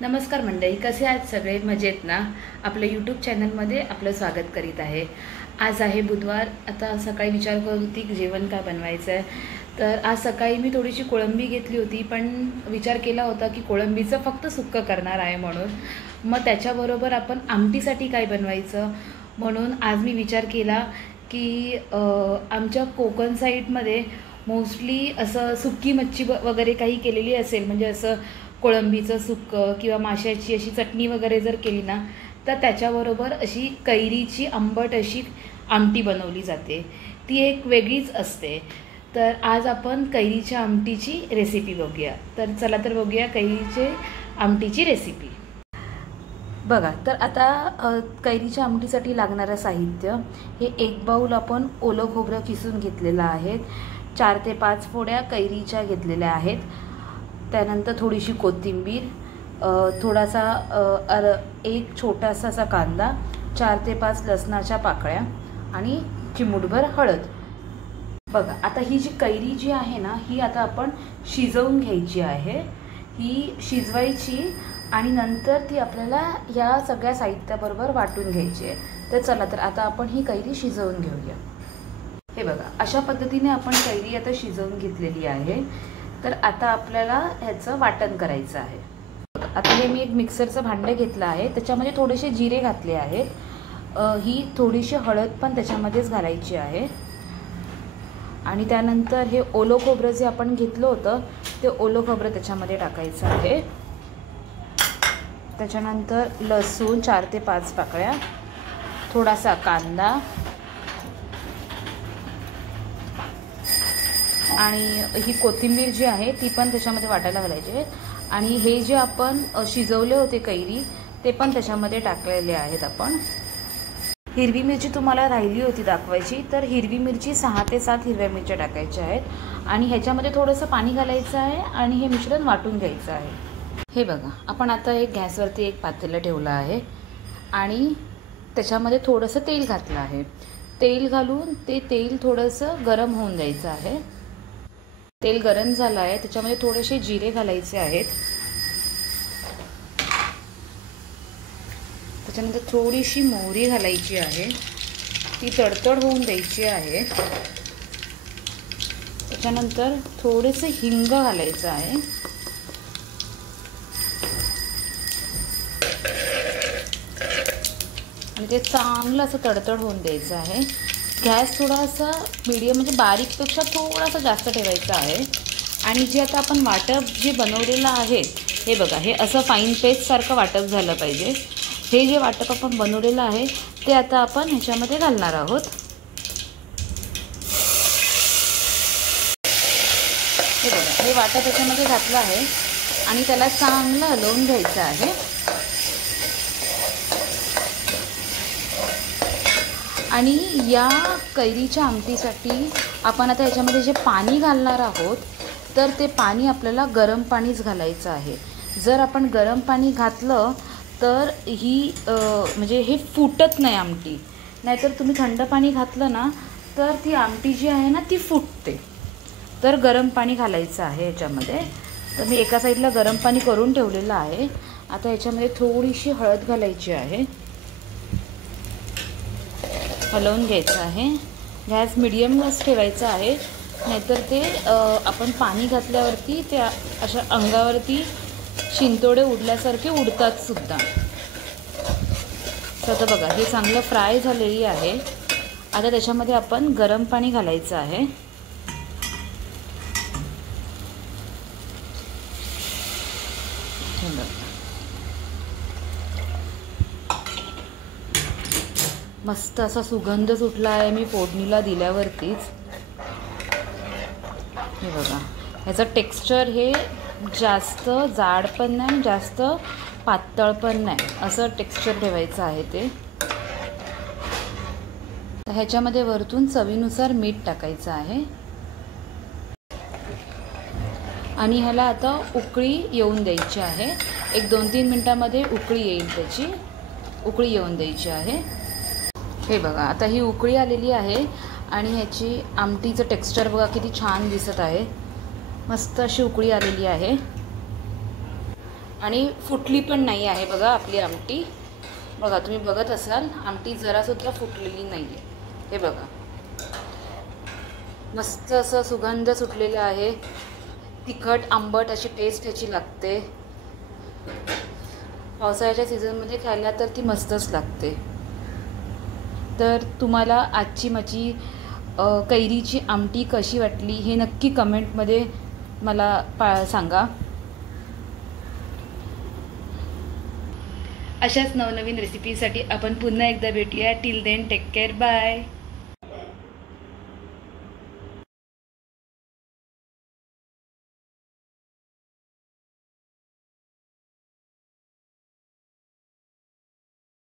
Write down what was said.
नमस्कार मंडळी, कसे आहात सगळे? मजेत ना? आपल्या यूट्यूब चॅनलमध्ये आपलं स्वागत करीत आहे। आज आहे बुधवार। आता सकाळी विचार करत होती की जेवण काय बनवायचं आहे, तर आज सकाळी मी थोडीशी कोळंबी घेतली होती, पण विचार केला होता की कोळंबीचं फक्त सुक्कं करणार आहे म्हणून। मग त्याच्याबरोबर आपण आमटीसाठी काय बनवायचं, म्हणून आज मी विचार केला की आमच्या कोकण साईडमध्ये मोस्टली असं सुक्की मच्छी वगैरे काही केलेली असेल, म्हणजे असं कोळंबीचं सुक्कं किंवा माशाची अशी चटणी वगैरे जर केली ना, तर त्याच्याबरोबर अशी कैरीची आंबट अशी आमटी बनवली जाते, ती एक वेगळीच असते। तर आज आपण कैरीच्या आमटीची रेसिपी बघूया। तर चला तर बघूया कैरीचे आमटीची रेसिपी। बघा, तर आता कैरीच्या आमटीसाठी लागणारं साहित्य हे 1 बाउल आपण ओलं खोबरं किसून घेतलेलं आहे, 4 ते 5 फोड्या कैरीच्या घेतलेल्या आहेत, त्यानंतर थोडीशी कोथिंबीर, थोडासा एक छोटासा असा कांदा, 4 ते 5 लसणाच्या पाकळ्या आणि चिमूटभर हळद। बघा, आता ही जी कैरी जी आहे ना, ही आता आपण शिजवून घ्यायची आहे। ही शिजवायची आणि नंतर ती आपल्याला या सगळ्या साहित्याबरोबर वाटून घ्यायची आहे। तर चला तर आता आपण ही कैरी शिजवून घेऊया। हे बघा, अशा पद्धतीने आपण कैरी आता शिजवून घेतलेली आहे। तर आता आपल्याला ह्याचं वाटण करायचं आहे। आता हे मी एक मिक्सरचं भांडं घेतलं आहे, त्याच्यामध्ये थोडेसे जिरे घातले आहेत, ही थोडीशी हळद पण त्याच्यामध्येच घालायची आहे आणि त्यानंतर हे ओलं खोबरं जे आपण घेतलं होतं ते ओलं खोबरं त्याच्यामध्ये टाकायचं आहे। त्याच्यानंतर लसूण 4 ते 5 पाकळ्या, थोडासा कांदा आणि ही कोथिंबीर जी आहे ती पण त्याच्यामध्ये वाटायला घालायची आहे आणि हे जे आपण शिजवले होते कैरी ते पण त्याच्यामध्ये टाकलेले आहेत आपण। हिरवी मिरची तुम्हाला राहिली होती दाखवायची, तर हिरवी मिरची 6 ते 7 हिरव्या मिरच्या टाकायच्या आहेत आणि ह्याच्यामध्ये थोडंसं पाणी घालायचं आहे आणि हे मिश्रण वाटून घ्यायचं आहे। हे बघा, आपण आता एक गॅसवरती एक पातेलं ठेवलं आहे आणि त्याच्यामध्ये थोडंसं तेल घातलं आहे। तेल घालून ते तेल थोडंसं गरम होऊन द्यायचं आहे। तेल गरम झालं आहे, त्याच्यामध्ये थोडेसे जिरे घालायचे आहेत, त्याच्यानंतर थोडीशी मोहरी घालायची आहे, ती तडतड होऊन द्यायची आहे। त्याच्यानंतर थोडेसे हिंग घालायचं आहे आणि ते चांगलं असं तडतड होऊन द्यायचं आहे। गॅस थोडासा मीडियम म्हणजे बारीकपेक्षा थोडासा जास्त ठेवायचा आहे आणि जे आता आपण वाटप जे बनवलेलं आहे, हे बघा, हे असं फाईन पेस्टसारखं वाटप झालं पाहिजे। हे जे वाटप आपण बनवलेलं आहे ते आता आपण ह्याच्यामध्ये घालणार आहोत। हे बघा, हे वाटप ह्याच्यामध्ये घातलं आहे आणि त्याला चांगलं हलवून घ्यायचं आहे आणि या कैरीच्या आमटीसाठी आपण आता याच्यामध्ये जे पाणी घालणार आहोत, तर ते पाणी आपल्याला गरम पाणीच घालायचं आहे। जर आपण गरम पाणी घातलं तर ही म्हणजे हे फुटत नाही आमटी, नाहीतर तुम्ही थंड पाणी घातलं ना तर ती आमटी जी आहे ना ती फुटते। तर गरम पाणी घालायचं आहे याच्यामध्ये। तर मी एका साईडला गरम पाणी करून ठेवलेलं आहे। आता याच्यामध्ये थोडीशी हळद घालायची आहे, हलवून घ्यायचं आहे। गॅस मिडियमच ठेवायचा आहे, नाहीतर ते आपण पाणी घातल्यावरती ते अशा अंगावरती शिंतोडे उडल्यासारखे उडतात सुद्धा। तर आता बघा, हे चांगलं फ्राय झालेली आहे। आता त्याच्यामध्ये आपण गरम पाणी घालायचं आहे। मस्त असा सुगंध सुटला आहे मी फोडणीला दिल्यावरतीच। हे बघा, ह्याचं टेक्स्चर हे जास्त जाड पण नाही, जास्त पातळ पण नाही, असं टेक्स्चर ठेवायचं आहे ते। तर ह्याच्यामध्ये वरतून चवीनुसार मीठ टाकायचं आहे आणि ह्याला आता उकळी येऊन द्यायची आहे। एक 2-3 मिनटामध्ये उकळी येईल, त्याची उकळी येऊन द्यायची आहे। हे बघा, आता ही उकळी आलेली आहे आणि ह्याची आमटीचं टेक्स्चर बघा किती छान दिसत आहे, मस्त अशी उकळी आलेली आहे। आणि फुटली पण नाही आहे बघा आपली आमटी. बघा तुम्ही बघत असाल आमटी जरासुद्धा फुटलेली नाही आहे. हे बघा मस्त असं सुगंध सुटलेला आहे. तिखट आंबट अशी टेस्ट ह्याची लागते. पावसाळ्याच्या सीझनमध्ये खायला तर ती मस्तच लागते. तर तुम्हाला आजची माझी कैरीची आमटी कशी वाटली हे नक्की कमेंटमध्ये मला सांगा. अशाच नवनवीन रेसिपीसाठी आपण पुन्हा एकदा भेटूया. Till then take care. Bye.